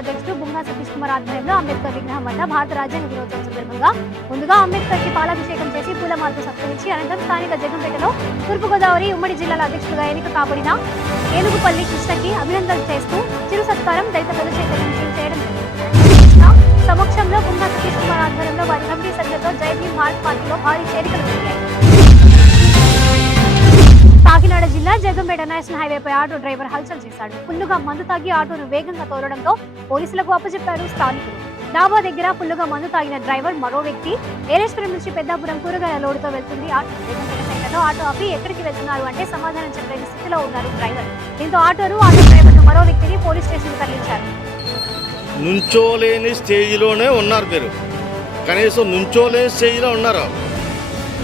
అధ్యక్షుడు బుంగా సతీష్ కుమార్ ఆధ్వర్యంలో అంబేద్కర్ విగ్రహం వద్ద భారత రాజ్యాంగ దినోత్సవం సందర్భంగా ముందుగా అంబేద్కర్ కి పాలాభిషేకం చేసి పూలమాలతో సత్కరించి అనంతరం స్థానిక జగంపేటలో తూర్పుగోదావరి ఉమ్మడి జిల్లాల అధ్యక్షుడిగా ఎన్నిక కాబడిన ఏనుగుపల్లి కృష్ణకి అభినందనలు చేస్తూ చిరు సత్కారం దళిత ప్రజాచైతన్యం చేయడం సమక్షంలో బుంగా సతీష్ కుమార్ ఆధ్వర్యంలో వారి కమిటీ సభ్యులతో జై భీమ్ భారత్ పార్టీలో భారీ చేరికలు జరిగాయి. కాకినాడ జిల్లా జగంపేట నేషనల్ హైవేపై ఆటో డ్రైవర్ హల్చల్ చేశాడు. ఫుల్లుగా మందు తాగి ఆటోను వేగంగా తోలడంతో పోలీసులకు అప్పచెప్పారు స్థానికులు. డాబా దగ్గర ఫుల్లుగా మందు తాగిన డ్రైవర్ మరో వ్యక్తి ఏలేశ్వరం నుంచి పెద్దాపురం కూరగాయల లోడుతో వెళ్తుంది ఆటో. జగంపేట సెంటర్లో ఆటో ఆపి ఎక్కడికి వెళ్తున్నారు అంటే సమాధానం చెప్పలేని స్థితిలో ఉన్నారు డ్రైవర్. దీంతో ఆటో డ్రైవర్ మరో వ్యక్తిని పోలీస్ స్టేషన్ తరలించారు. నుంచోలేని స్టేజ్లోనే ఉన్నారు, మీరు కనీసం నుంచోలేని స్టేజ్లో ఉన్నారు.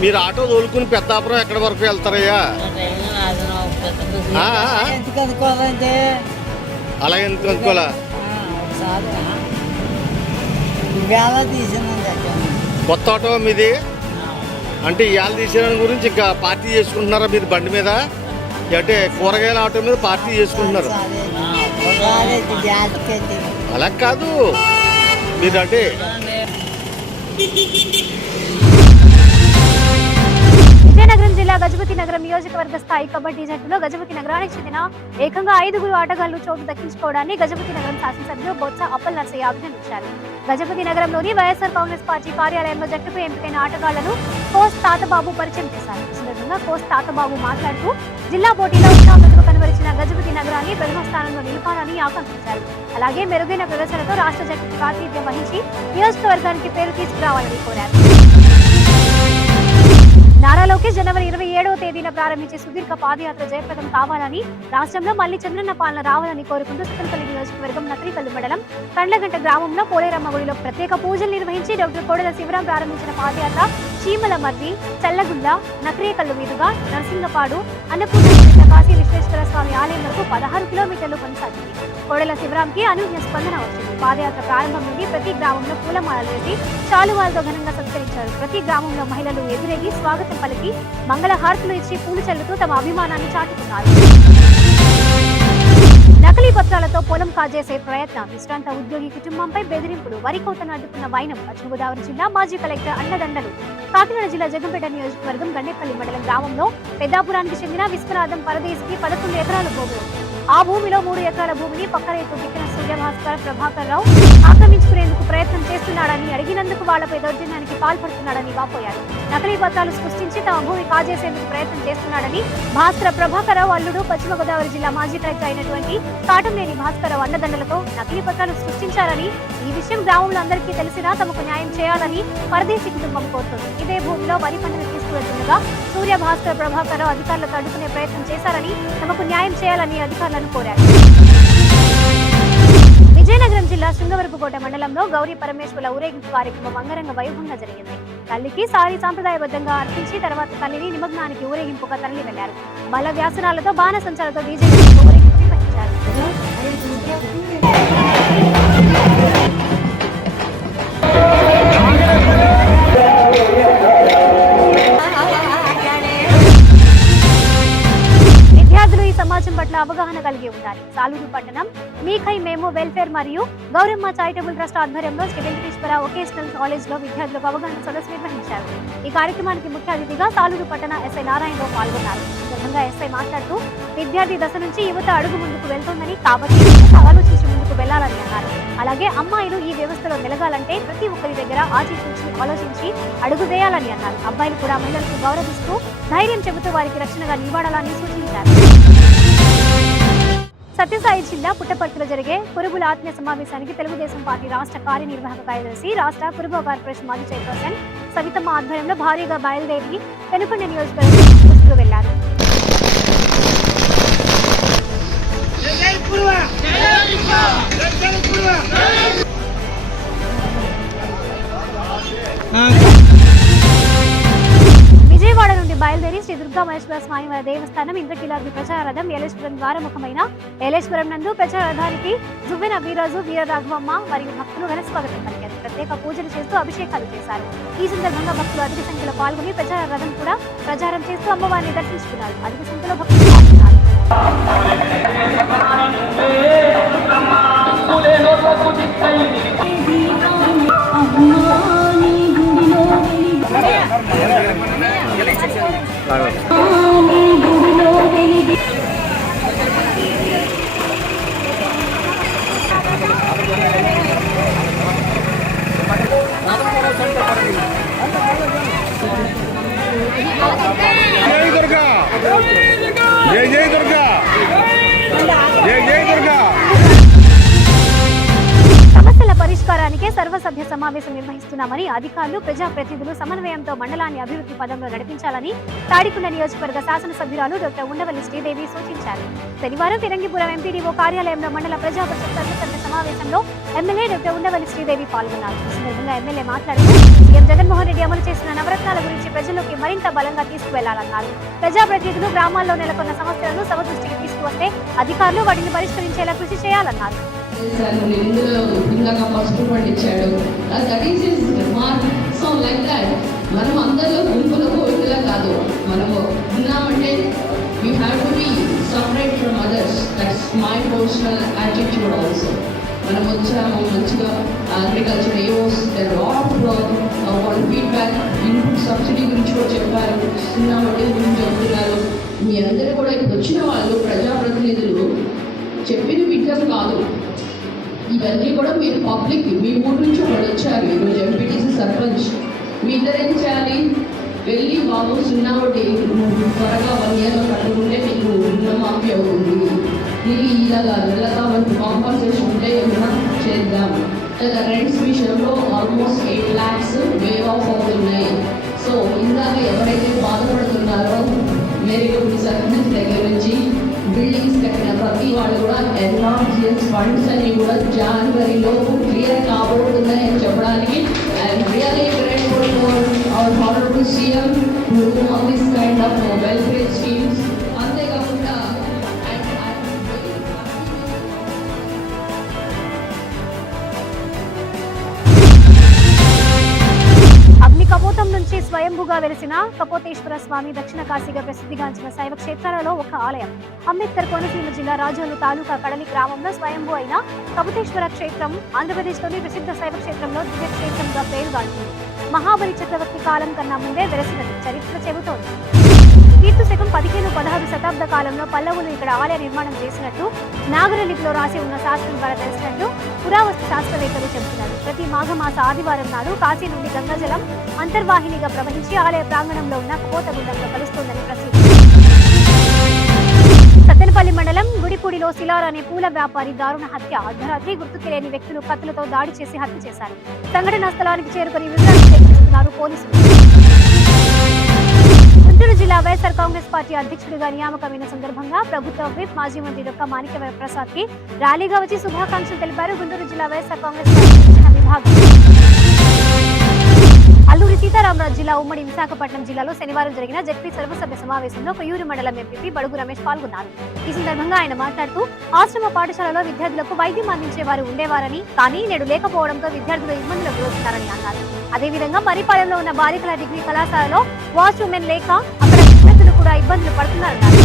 మీరు ఆటో తోలుకుని పెద్దాపురం ఎక్కడి వరకు వెళ్తారయ్యా? అలా ఎందుకు అనుకోలే? కొత్త ఆటో మీది అంటే ఇవాళ తీసేయడం గురించి ఇంకా పార్టీ చేసుకుంటున్నారా మీరు బండి మీద? అంటే కూరగాయల ఆటో మీద పార్టీ చేసుకుంటున్నారు? అలా కాదు, మీరు అంటే విజయనగరం జిల్లా గజపతి నగరం నియోజకవర్గ స్థాయి కబడ్డీ జట్టులో గజపతి నగరానికి చెందిన ఏకంగా 5 ఆటగాళ్లు చోటు దక్కించుకోవడాన్ని గజపతి నగరం శాసనసభ్యులు బొత్స అప్పల్ నర్సయ్య అభినందించారు. గజపతి నగరంలోని వైఎస్ఆర్ కాంగ్రెస్ పార్టీ కార్యాలయంలో జట్టుకు ఎంపికైన ఆటగాళ్లను కోచ్ తాతబాబు పరిచయం చేశారు. ఈ సందర్భంగా కోచ్ తాతబాబు మాట్లాడుతూ జిల్లా పోటీలో ఉత్సాహంతో కనబరిచిన గజపతి నగరాన్ని ప్రథమ స్థానంలో నిలపాలని ఆకాంక్షించారు. అలాగే మెరుగైన ప్రదర్శనతో రాష్ట్ర జట్టుకు ప్రాతినిధ్యం వహించి నియోజకవర్గానికి పేరు తీసుకురావాలని కోరారు. నారా లోకేష్ జనవరి 27వ తేదీన ప్రారంభించే సుదీర్ఘ పాదయాత్ర జయప్రదం కావాలని, రాష్ట్రంలో మళ్లీ చంద్రన్న పాలన రావాలని కోరుకుంటూ సత్తెనపల్లి నియోజకవర్గం నకరికల్లు మండలం కండ్లగంట గ్రామంలో పోలేరమ్మ గుడిలో ప్రత్యేక పూజలు నిర్వహించి డాక్టర్ కోడెల శివరాం ప్రారంభించిన పాదయాత్ర చీమల మర్రి, చల్లగుండ, నకరికల్లు మీదుగా నర్సింగపాడు, అన్నపూర్ణ కాశీ విశ్వేశ్వర స్వామి ఆలయం వరకు 16 కిలోమీటర్లు కొనసాగింది. కోడెల శివరాంకి అనూహ్య స్పందన వచ్చింది. పాదయాత్ర ప్రారంభం నుండి ప్రతి గ్రామంలో పూలమాలలు వేసి శాలువాలతో ఘనంగా సత్కరించారు. ప్రతి గ్రామంలో మహిళలు ఎదురేగి స్వాగతం పలికి మంగళ హారతులు ఇచ్చి పూలు చల్లుతూ తమ అభిమానాన్ని చాటుకున్నారు. నకిలీ పత్రాలతో పొలం కాజేసే ప్రయత్నం, విశ్రాంత ఉద్యోగి కుటుంబంపై బెదిరింపులు, వరి కోతను అడ్డుకున్న వైనం. పశ్చిమ గోదావరి జిల్లా మాజీ కలెక్టర్ అండదండలు. కాకినాడ జిల్లా జగంపేట నియోజకవర్గం గండేపల్లి మండలం గ్రామంలో పెద్దాపురానికి చెందిన విశ్వనాథం పరదేశికి 11 ఎకరాల భూమి ఉంది. ఆ భూమిలో 3 ఎకరాల భూమిని పక్క రైతు దిక్కిన సూర్యభాస్కర్ ప్రభాకర్ రావు ఆక్రమించుకునేందుకు ప్రయత్నం చేస్తున్నాడని, అడిగినందుకు వాళ్లపై దౌర్జన్యానికి పాల్పడుతున్నాడని వాపోయారు. నకిలీ పత్రాలు సృష్టించి తమ భూమి కాజేసేందుకు ప్రయత్నం చేస్తున్నాడని భాస్కర్ ప్రభాకర్ రావు అల్లుడు పశ్చిమ గోదావరి జిల్లా మాజీ కలెక్టర్ అయినటువంటి కాటంనేని భాస్కర్ రావు అండదండలతో నకిలీ పత్రాలు సృష్టించారని, ఈ విషయం గ్రామంలో అందరికీ తెలిసినా తమకు న్యాయం చేయాలని పరదేశీ కుటుంబం కోరుతుంది. ఇదే భూమిలో వరి పంటను తీసుకువెళ్తుండగా సూర్య భాస్కర్ ప్రభాకర్ రావు అధికారులకు అడ్డుకునే ప్రయత్నం చేశారని, తమకు న్యాయం చేయాలని అధికారులను కోరారు. విజయనగరం జిల్లా శృంగవరపుకోట మండలంలో గౌరీ పరమేశ్వరుల ఊరేగింపు కార్యక్రమం అంగరంగ వైభవంగా జరిగింది. తల్లికి సారి సాంప్రదాయబద్ధంగా అర్పించి తర్వాత తల్లిని నిమగ్నానికి ఊరేగింపుగా తరలి వెళ్లారు. మల్ల వ్యాసనాలతో బాణసంచాలతో డీజే ఊరేగింపు నిర్వహించారు. విద్యార్థులు ఈ సమాజం పట్ల అవగాహన కలిగి ఉండాలి. సాలూరు పట్టణం మీకై మేము వెల్ఫేర్ మరియు గౌరమ్మ చారిటబుల్ ట్రస్ట్ ఆధ్వర్యంలో శ్రీ వెంకటేశ్వర వొకేషనల్ కాలేజ్ లో విద్యార్థులకు అవగాహన సదస్సు నిర్వహించారు. ఈ కార్యక్రమానికి ముఖ్య అతిథిగా సాలూరు పట్టణ ఎస్ఐ నారాయణరావు పాల్గొన్నారు. ఈ సందర్భంగా ఎస్ఐ మాట్లాడుతూ విద్యార్థి దశ నుంచి యువత అడుగు ముందుకు వెళ్తోందని, కాబట్టి ఆలోచించి ముందుకు వెళ్లాలని అన్నారు. అలాగే అమ్మాయిలు ఈ వ్యవస్థలో మెలగాలంటే ప్రతి ఒక్కరి దగ్గర ఆచితూచి ఆలోచించి అడుగు వేయాలని అన్నారు. అబ్బాయిలు కూడా మహిళలకు గౌరవిస్తూ ధైర్యం చెబుతూ వారికి రక్షణగా నిలబడాలని సూచించారు. సత్యసాయి జిల్లా పుట్టపర్తిలో జరిగే కురుబుల ఆత్మీయ సమావేశానికి తెలుగుదేశం పార్టీ రాష్ట్ర కార్యనిర్వాహక కార్యదర్శి, రాష్ట్ర కురుబ కార్పొరేషన్ మాజీ చైర్పర్సన్ సవితమ్మ ఆధ్వర్యంలో భారీగా బయలుదేరి పెనుకొండ నియోజకవర్గం వెళ్లారు. విజయవాడ నుండి బయలుదేరి శ్రీ దుర్గా మహేశ్వర స్వామివారి దేవస్థానం ఇంద్రకీలాద్రి ప్రచార రథం ఏలేశ్వరం ద్వారముఖమైన ఏలేశ్వరం నందు ప్రచార రథానికి జువ్వెన వీరాజు, వీరరాఘవమ్మ మరియు భక్తులు ఘన స్వాగతం పలికారు. ప్రత్యేక పూజలు చేస్తూ అభిషేకాలు చేశారు. ఈ సందర్భంగా భక్తులు అధిక సంఖ్యలో పాల్గొని ప్రచార రథం కూడా ప్రచారం చేస్తూ అమ్మవారిని దర్శించుకున్నారు. అధిక సంఖ్యలో భక్తులు పాల్గొన్నారు. జై దుర్గా జై జై దుర్గా జై జై దుర్గా. సమస్యల పరిష్కారానికే సర్వసభ్య సమావేశం నిర్వహిస్తున్నామని అధికారులు ప్రజాప్రతినిధులు సమన్వయంతో మండలాన్ని అభివృద్ధి పదంలో నడిపించాలని తాడికొండ నియోజకవర్గ శాసనసభ్యురాలు డాక్టర్ ఉండవల్లి శ్రీదేవి సూచించారు. శనివారం ఫిరంగిపురం ఎంపీడీఓ కార్యాలయంలో మండల ప్రజాపరిషత్ సర్వసభ్య సమావేశంలో ఎమ్మెల్యే డాక్టర్ ఉండవల్లి శ్రీదేవి పాల్గొన్నారు. ఈ సందర్భంగా ఎమ్మెల్యే మాట్లాడుతూ సీఎం జగన్మోహన్ రెడ్డి అమలు చేసిన నవరత్నాల గురించి ప్రజల్లోకి మరింత బలంగా తీసుకువెళ్లాలన్నారు. ప్రజాప్రతినిధులు గ్రామాల్లో నెలకొన్న సమస్యలను సమదృష్టికి తీసుకువస్తే అధికారులు వాటిని పరిష్కరించేలా కృషి చేయాలన్నారు. మనం అందరిలో గుంపులకు ఒకలా కాదు, మనము ఉన్నామంటే we have to be separate from others. That's my personal attitude also. మనం వచ్చాము మంచిగా అగ్రికల్చర్ ఏఓస్ వాళ్ళ ఫీడ్బ్యాక్ ఇన్పుట్ సబ్సిడీ గురించి కూడా చెప్పారు, చిన్న వడ్డీ గురించి చెప్తున్నారు. మీ అందరూ కూడా ఇక్కడ వచ్చిన వాళ్ళు ప్రజాప్రతినిధులు చెప్పిన విధం కాదు, ఇవన్నీ కూడా మీరు పబ్లిక్ మీ ఊరు నుంచి ఒకటి వచ్చారు. ఈరోజు ఎంపీటీసీ సర్పంచ్ మీ ఇద్దరు ఏం చేయాలి, వెళ్ళి బాబు సున్నా వడ్డీ త్వరగా 1 yearలో కట్టుకుంటే మీకు రుణమాఫీ అవుతుంది, నీకు ఇలాగా నెలగా మనకు కాంపన్సేషన్ ఉంటే ఏమైనా చేద్దాం. రెంట్స్ విషయంలో ఆల్మోస్ట్ 8 lakhs వేవ్ ఆఫ్ అవుతున్నాయి. సో ఇందాక ఎవరైతే బాధపడుతున్నారో మేరీగుడి సర్పంచ్ దగ్గర నుంచి బిల్డింగ్స్ కట్టిన ప్రతి వాళ్ళు కూడా ఎన్ఆర్జిఎస్ ఫండ్స్ అని కూడా జనవరిలో క్లియర్ కాబోతున్నాయి అని చెప్పడానికి I'm really grateful for hour honourable CM to do all this kind of welfare schemes. అంతేకాకుండా కపోతం నుంచి స్వయంభూగా వెలిసిన కపోతేశ్వర స్వామి దక్షిణ కాశీగా ప్రసిద్ధిగాంచిన శైవ క్షేత్రాలలో ఒక ఆలయం. అంబేద్కర్ కోనసీమ జిల్లా రాజోలు తాలూకా కడలి గ్రామంలో స్వయంభూ అయిన కపోతేశ్వర క్షేత్రం ఆంధ్రప్రదేశ్లోని ప్రసిద్ధ శైవ క్షేత్రంలో దివ్య క్షేత్రంగా పేరుగాంచింది. మహాబలి చక్రవర్తి కాలం కన్నా ముందే వెలసినది చరిత్ర చెబుతోంది. కీర్తి శకం 15-16 శతాబ్ద కాలంలో పల్లవులు ఇక్కడ ఆలయ నిర్మాణం చేసినట్టు నాగరలిపిలో రాసి ఉన్న శాస్త్రం ద్వారా తెలిసినట్టు పురావస్తు శాస్త్రవేత్తలు చెబుతున్నారు. ప్రతి మాఘమాస ఆదివారం నాడు కాశీ నుండి గంగాజలం అంతర్వాహినిగా ప్రవహించి ఆలయ ప్రాంగణంలో ఉన్న కపోతగుండంలో కలుస్తోందని ప్రసిద్ధి. సత్తెనపల్లి మండలం గుడిపూడిలో శిలార్ అనే పూల వ్యాపారి దారుణ హత్య. అర్ధరాత్రి గుర్తు తెలియని వ్యక్తులు కత్తులతో దాడి చేసి హత్య చేశారు. సంఘటనా స్థలానికి చేరుకుని వివరాలు సేకరిస్తున్నారు పోలీసులు. గుంటూరు జిల్లా వైఎస్ఆర్ కాంగ్రెస్ పార్టీ అధ్యక్షుడిగా నియామకమైన సందర్భంగా ప్రభుత్వ విప్ మాజీ మంత్రి డొక్క మాణిక్య ప్రసాద్ కి ర్యాలీగా వచ్చి శుభాకాంక్షలు తెలిపారు. గుంటూరు జిల్లా వైఎస్ఆర్ కాంగ్రెస్ పార్టీ విభాగం. అల్లూరి సీతారామరాజు జిల్లా ఉమ్మడి విశాఖపట్నం జిల్లాలో శనివారం జరిగిన జెడ్పీ సర్వసభ్య సమావేశంలో కొయ్యూరు మండలం ఎంపీ బడుగు రమేష్ పాల్గొన్నారు. ఈ సందర్భంగా ఆయన మాట్లాడుతూ ఆశ్రమ పాఠశాలలో విద్యార్థులకు వైద్యం అందించే వారు ఉండేవారని, కానీ నేడు లేకపోవడంతో విద్యార్థులు ఇబ్బందులకు గురవుతున్నారని అన్నారు. అదేవిధంగా పరిపాలనలో ఉన్న బాలికల డిగ్రీ కళాశాలలో వాచ్మెన్ లేక అక్కడ విద్యార్థులు కూడా ఇబ్బందులు పడుతున్నారన్నారు.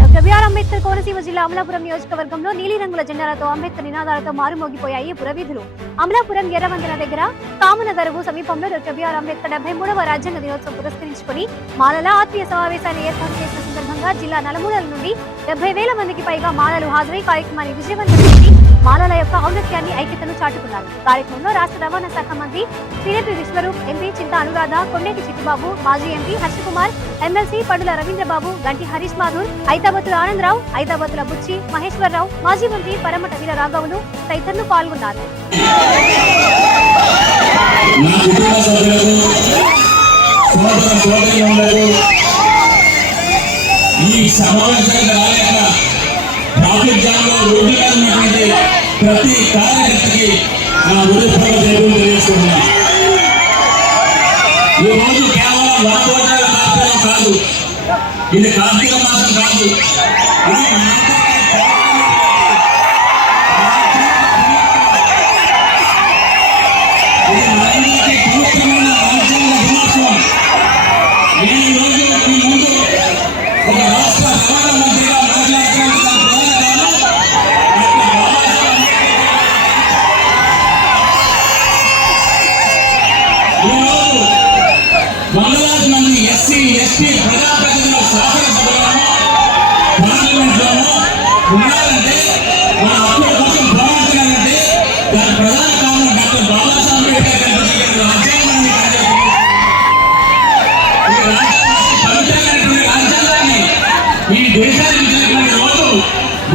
డాక్టర్ బిఆర్ అంబేద్కర్ కోనసీమ జిల్లా అమలాపురం నియోజకవర్గంలో నీలిరంగుల జెండాలతో అంబేద్కర్ నినాదాలతో మారుమోగిపోయాయి పురవీధులు. అమలాపురం ఎర్రవంతెన దగ్గర కామనగరువు సమీపంలో డాక్టర్ బిఆర్ అంబేద్కర్ 73వ రాజ్యాంగ దినోత్సవం పురస్కరించుకుని మాలల ఆత్మీయ సమావేశాన్ని ఏర్పాటు చేసిన సందర్భంగా జిల్లా నలుమూలల నుండి 70,000 మందికి పైగా మాలలు హాజరై కార్యక్రమాన్ని విజయవంతం చేసి మాలల యొక్క ఔన్నత్యాన్ని ఐక్యతను చాటుకున్నారు. కార్యక్రమంలో రాష్ట్ర రవాణా శాఖ మంత్రి పిరెపి విశ్వరూప్, ఎంపీ చింతా అనురాధ, కొండేటి చిట్టిబాబు, మాజీ ఎంపీ హర్షకుమార్, ఎమ్మెల్సీ పడుల రవీంద్రబాబు, గంటి హరీష్ మాధుర్, ఐతాబత్తుల ఆనందరావు, ఐతాబత్తుల బుచ్చి మహేశ్వరరావు, మాజీ మంత్రి పరమట వీర రాఘవులు తదితరులు పాల్గొన్నారు. ప్రతి కార్యకర్తకి నా హృదయపూర్వక తెలియజేస్తున్నాను. ఈ రోజు కేవలం వనభోజనాల కార్యక్రమం కాదు, ఇది కార్తీక మాసం కాదు, ఇది మనందరికీ పవిత్రమైన రాజ్యాంగ దినోత్సవం. నేను ఈ రోజు మీ ముందు ఒక రాష్ట్ర రవాణా మంత్రిగా మాట్లాడుతున్న ప్రధాన కారణం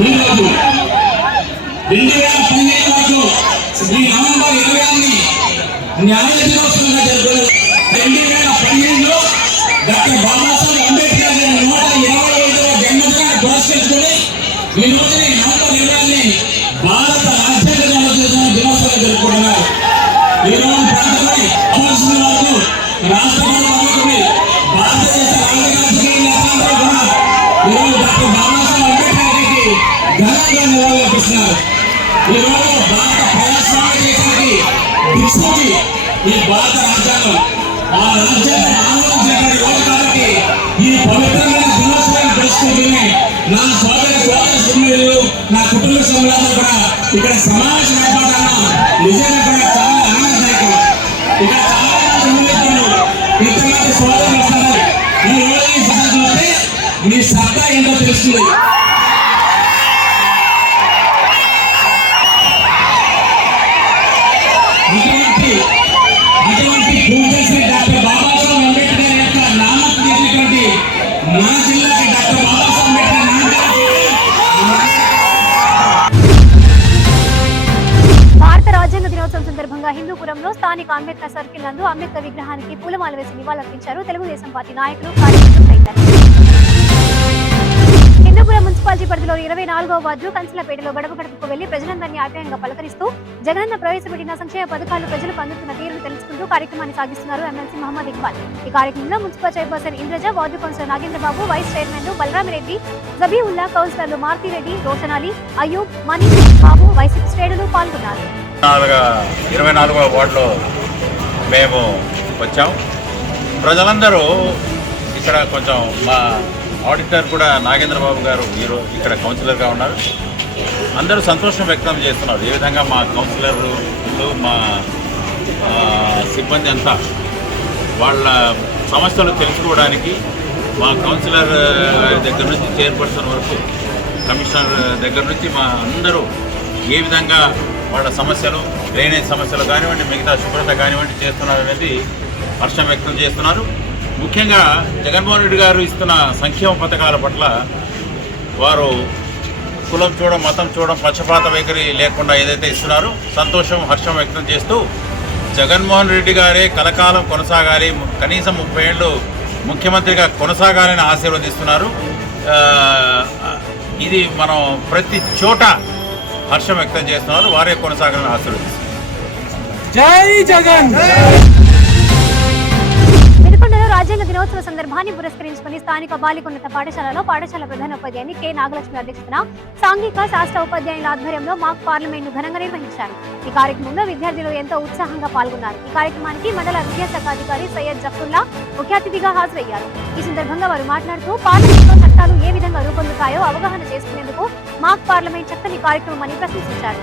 ఈరోజు 2015 వరకు ఈ నవంబర్ 20 న్యాయ దినోత్సవంగా జరుగుతుంది. 2015లో డాక్టర్ బాబాసాహెబ్ అంబేద్కర్ గారి 125వ జన్మదినాన్ని పురస్కరించుకుని ఈ రోజుని నవంబర్ 20 భారత రాజ్యాంగ దినోత్సవం జరుపుకుంటున్నారు. ఈ రోజు ప్రాంతంలో అమర్చిన వరకు రాష్ట్రంలో అందుకుని భారతదేశ రాజకీయ నేతలందరూ కూడా ఈరోజు డాక్టర్ బాబాసాహెబ్ అంబేద్కర్ గారికి ఘనంగా నివాళులర్పిస్తున్నారు. ఈరోజు భారత ప్రజాస్వామ్య దేశానికి దిశకి ఈ భారత రాజ్యాంగం ఆ రాజ్యాంగం ఆమోదించిన రోజు కాబట్టి ఈ పవిత్రమైన దినోత్సవాన్ని తెలుసుకుంటూనే నా సోదర సభ్యులు నా కుటుంబ సభ్యులందరూ కూడా ఇక్కడ సమావేశం ఏర్పాటన్నా నిజంగా కూడా చాలా ఆనందదాయకం. ఇక్కడ చాలా మంది ఇంతమంది సోదరులు వస్తున్నారు. ఈ రోజు ఈ సభ చూస్తే మీ సత్తా ఏంటో తెలుస్తుంది. అటువంటి పూజశ్రీ డాక్టర్ బాబాసాహెబ్ అంబేద్కర్ యొక్క నామం తీసినటువంటి మా జిల్లాకి డాక్టర్ బాబాసాహెబ్ అంబేద్కర్ భారత రాజ్యాంగ దినోత్సవం సందర్భంగా హిందూపురంలో స్థానిక అంబేద్కర్ సర్కిల్ నందు అంబేద్కర్ విగ్రహానికి పూలమాల వేసి నివాళులర్పించారు తెలుగుదేశం పార్టీ నాయకులు, కార్యకర్తలు తదితరులు. హిందూపురం మున్సిపాలిటీ పరిధిలో 24వ వార్డు కంచలపేటలో గడప గడపకు వెళ్లి ప్రజలందరినీ ఆప్యాయంగా పలకరిస్తూ జగనన్న ప్రవేశపెట్టిన సంక్షేమ పథకాలు ప్రజలకు అందుతున్న తీరును తెలుసుకుంటూ కార్యక్రమాన్ని సాగిస్తున్నారు ఎమ్మెల్సీ మహమ్మద్ ఇక్బాల్. ఈ కార్యక్రమంలో municipal chairperson Indraja, ward councillor Nagendrababu, vice చైర్మన్లు బలరామిరెడ్డి, జబీవుల్లా, కౌన్సిలర్లు మారుతిరెడ్డి, రోషనాలి, అయ్యూబ్, మనీష్ బాబు, వైసీపీ శ్రేణులు పాల్గొన్నారు. 24వ వార్డులో మేము వచ్చాం. ప్రజలందరూ ఇక్కడ కొంచెం మా ఆడిటర్ కూడా నాగేంద్రబాబు గారు ఈరోజు ఇక్కడ కౌన్సిలర్గా ఉన్నారు. అందరూ సంతోషం వ్యక్తం చేస్తున్నారు. ఏ విధంగా మా కౌన్సిలర్లు, మా సిబ్బంది అంతా వాళ్ళ సమస్యలు తెలుసుకోవడానికి మా కౌన్సిలర్ దగ్గర నుంచి చైర్పర్సన్ వరకు, కమిషనర్ దగ్గర నుంచి మా అందరూ ఏ విధంగా వాళ్ళ సమస్యలు, డ్రైనేజ్ సమస్యలు కానివ్వండి, మిగతా శుభ్రత కానివ్వండి చేస్తున్నారు అనేది హర్షం వ్యక్తం చేస్తున్నారు. ముఖ్యంగా జగన్మోహన్ రెడ్డి గారు ఇస్తున్న సంక్షేమ పథకాల పట్ల వారు కులం చూడడం, మతం చూడడం, పక్షపాత వైఖరి లేకుండా ఏదైతే ఇస్తున్నారో సంతోషం, హర్షం వ్యక్తం చేస్తూ జగన్మోహన్ రెడ్డి గారే కలకాలం కొనసాగాలి, కనీసం 30 ఏళ్ళు ముఖ్యమంత్రిగా కొనసాగాలని ఆశీర్వదిస్తున్నారు. ఇది మనం ప్రతి చోట హర్షం వ్యక్తం చేస్తున్నారు. వారే కొనసాగాలని ఆశీర్వదిస్తున్నారు. జై జగన్. రాజ్యాంగ దినోత్సవ సందర్భాన్ని పురస్కరించుకుని స్థానిక బాలికోన్నత పాఠశాలలో పాఠశాల ప్రధానోపాధ్యాయుని కె నాగలక్ష్మి అధ్యక్షతన సాంఘిక శాస్త్ర ఉపాధ్యాయుల ఆధ్వర్యంలో మాక్ పార్లమెంట్ ను ఘనంగా నిర్వహించారు. ఈ కార్యక్రమంలో విద్యార్థులు ఎంతో ఉత్సాహంగా పాల్గొన్నారు. ఈ కార్యక్రమానికి మండల విద్యాశాఖ అధికారి సయ్యద్ జఫ్రుల్లా ముఖ్య అతిథిగా హాజరయ్యారు. ఈ సందర్భంగా వారు మాట్లాడుతూ పార్లమెంట్ లో చట్టాలు ఏ విధంగా రూపొందుతాయో అవగాహన చేసుకునేందుకు మాక్ పార్లమెంట్ చక్కని కార్యక్రమం అని ప్రశంసించారు.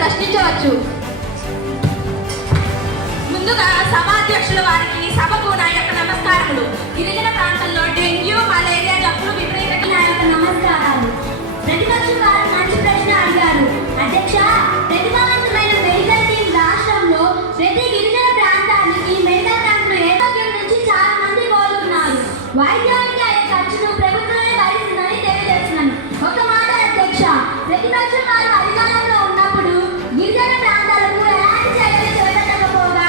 ప్రశ్నించవచ్చు. ముందుగా సభాధ్యక్షుల వారికి సభకు నా యొక్క నమస్కారములు. గిరిజన ప్రాంతంలో డెంగ్యూ, మలేరియా జబ్బులు విపరీతంగా నమస్కారాలు. ప్రతిపక్షం వారు మంచి ప్రశ్న అడిగారు. అధ్యక్ష, ప్రతిభావంతమైన మెడికల్ టీం రాష్ట్రంలో ప్రతి గిరిజన ప్రాంతానికి మెడికల్ క్యాంపులు ఏర్పాటు నుంచి చాలా మంది కోరుతున్నారు. వైద్యానికి అయ్యే ఖర్చును ప్రభుత్వమే భరిస్తుందని తెలియజేస్తున్నాను. ఒక మాట అధ్యక్ష, ప్రతిపక్షం వారు అధికారంలో ఉన్నప్పుడు గిరిజన ప్రాంతాలకు ఎలాంటి చర్యలు చేపట్టకపోగా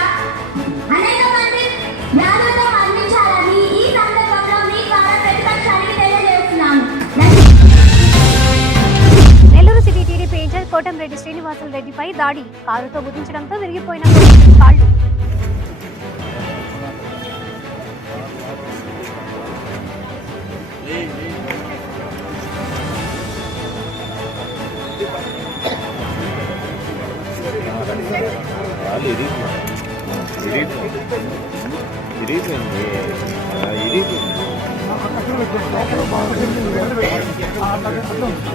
అనేక మంది వ్యాధులతో కోటంరెడ్డి శ్రీనివాసులు రెడ్డిపై దాడి, కారుతో గుర్తించడంతో విరిగిపోయిన కాళ్ళు.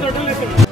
ఇరిగిపోయింది